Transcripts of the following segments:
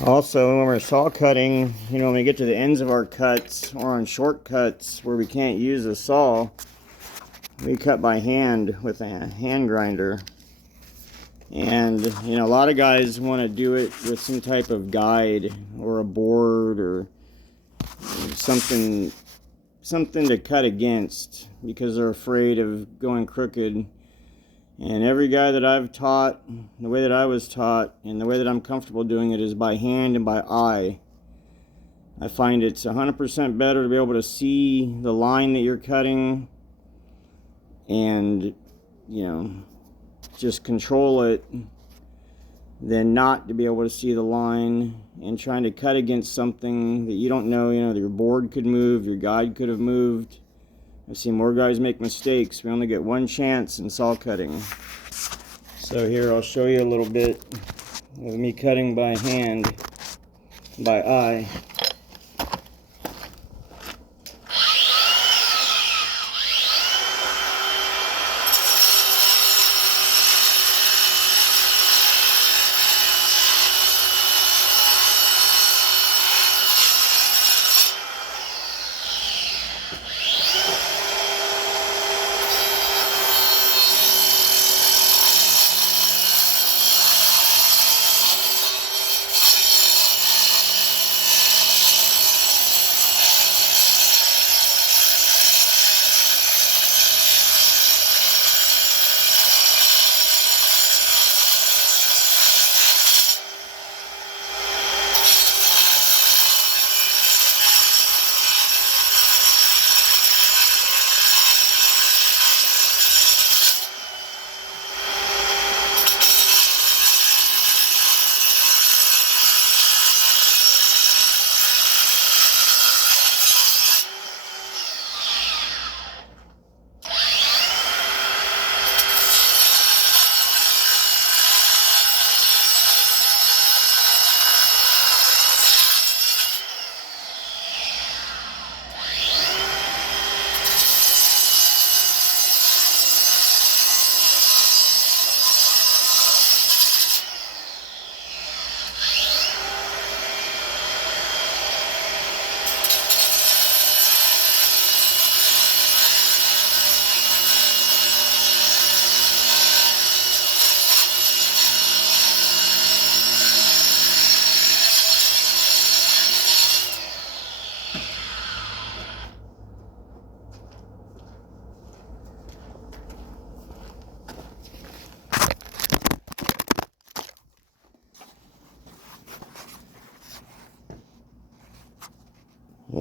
Also, when we're saw cutting, when we get to the ends of our cuts or on shortcuts where we can't use a saw, we cut by hand with a hand grinder. And, a lot of guys want to do it with some type of guide or a board or something to cut against because they're afraid of going crooked. And every guy that I've taught, the way that I was taught, and the way that I'm comfortable doing it is by hand and by eye. I find it's 100% better to be able to see the line that you're cutting and, just control it than not to be able to see the line and trying to cut against something that you don't know. Your board could move, your guide could have moved. I've seen more guys make mistakes. We only get one chance in saw cutting. So here I'll show you a little bit of me cutting by hand, by eye.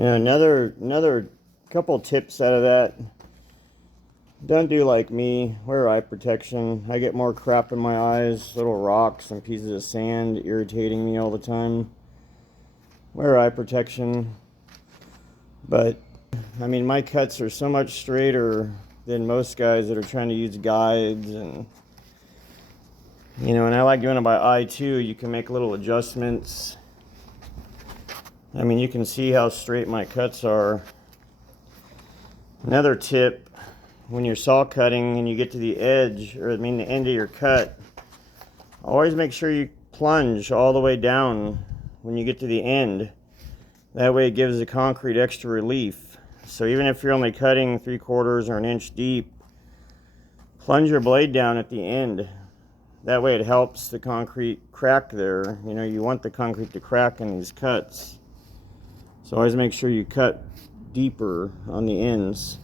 Another couple tips out of that. Don't do like me. Wear eye protection. I get more crap in my eyes, little rocks and pieces of sand irritating me all the time. Wear eye protection. But, my cuts are so much straighter than most guys that are trying to use guides and I like doing it by eye too. You can make little adjustments. You can see how straight my cuts are. Another tip, when you're saw cutting and you get to the edge, the end of your cut, always make sure you plunge all the way down when you get to the end. That way it gives the concrete extra relief. So even if you're only cutting 3/4 or an inch deep, plunge your blade down at the end. That way it helps the concrete crack there. You want the concrete to crack in these cuts. So always make sure you cut deeper on the ends.